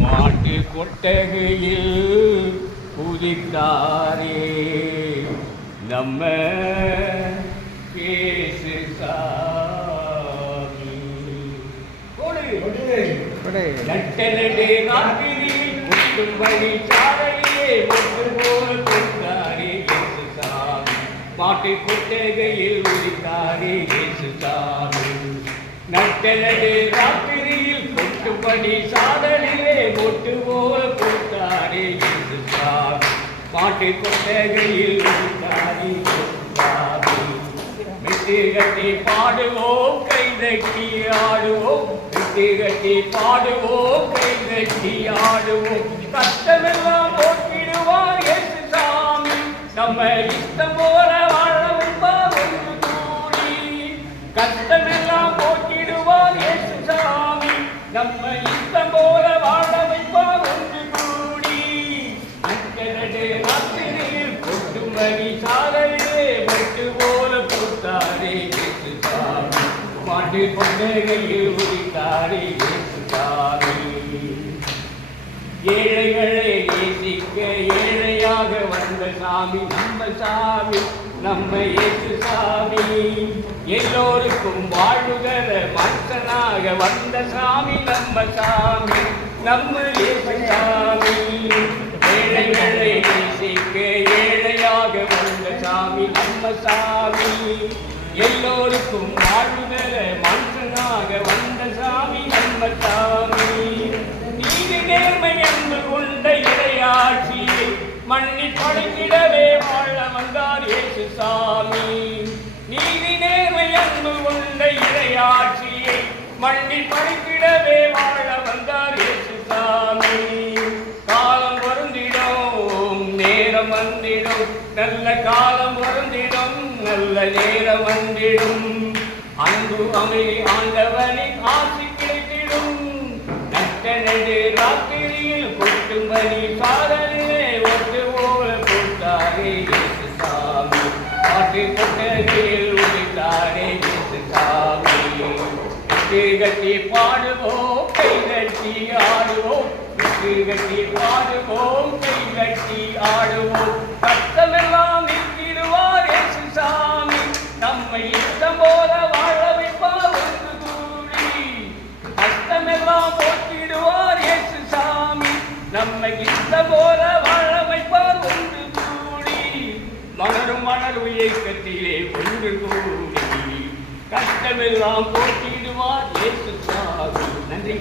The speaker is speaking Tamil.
மாட்டு கொட்டகையில் குதித்தாரே நம்ம கேசு சாமி நட்டனடே ராத்திரியில் குட்டும் வழி சாலையிலே ஒன்று போல் கொண்டாரே கேசு சாமி மாட்டு கொட்டகையில் குதித்தாரே கேசு சாமி நட்டனடே ராத்திரியில் கொட்டுப்படி சாதலிலே ஒட்டு போல கொடுத்தாரே இயேசு சாமி மாட்டு கொட்டகையில் கொடுத்தாரே சாமி மெட்டு கட்டி பாடுவோம் கைதட்டி ஆடுவோம் மெட்டு கட்டி பாடுவோம் கைதட்டி ஆடுவோம் கஷ்டமெல்லாம் போக்கிடுவார் இயேசு சாமி நம்ம இஷ்டம் போல வாழ வைப்பார் ஒன்று கூடி கஷ்டமெல்லாம் போக்கிடுவார் இயேசு சாமி நம்ம இஷ்டம் போல வாழ வைப்பார் ஒன்று கூடி அக்கரடு ராத்திரியில் கொட்டுமணி சாலையிலே மட்டு போல போட்டாரே இயேசு சாமி மாட்டு கொட்டகையில் உரித்தாரே இயேசு சாமி ஏழைகளை நேசிக்க ஏழையாக வந்த சாமி நம்ம சாமி நம்ம இயேசு சாமி எல்லோருக்கும் வாழ்வுகிற மனுஷனாக வந்த சாமி நம்ம சாமி நம்ம இயேசு சாமி ஏழைகளை நேசிக்க ஏழையாக வந்த சாமி நம்ம சாமி எல்லோருக்கும் வாழ்வுகிற மனுஷனாக வந்த சாமி நம்ம சாமி நீதி நேர்மை என்று கொண்ட இறையாட்சியை மண்ணில் படைத்திடவே வாழ வந்தார் இயேசு சாமி நீதி நேர்மை என்று கொண்ட இறையாட்சியை மண்ணில் படைத்திடவே வாழ வந்தார் இயேசு சாமி காலம் வருந்திடும் நேரம் வந்திடும் நல்ல காலம் வருந்திடும் நல்ல நேரம் வந்திடும் அன்பு அமைதி ஆண்டவனின் ஆசி கிடைத்திடும் நட்டனடு ராத்திரியில் கொட்டும்படி சாதலிலே ஒட்டு போல போட்டாரே இயேசு சாமி பாட்டு கொட்டகையில் உதித்தாரே இயேசு சாமி கட்டி பாடுவோம் கை கட்டி ஆடுவோம் கட்டி பாடுவோம் கை கட்டி ஆடுவோம் கஷ்டமெல்லாம் நீக்கிடுவார் இயேசு சாமி நம்மை இஷ்டம் போல வாழ வைப்பார் ஒன்று கூடி கஷ்டமெல்லாம் போக்கிடுவார் இயேசு சாமி நம்மை இஷ்டம் போல வாழ வைப்பார் ஒன்று கூடி மலரும் மலரும் இயக்கத்திலே ஒன்று கூடி கஷ்டமெல்லாம் போக்கிடுவார் இயேசு சாமி. நன்றி.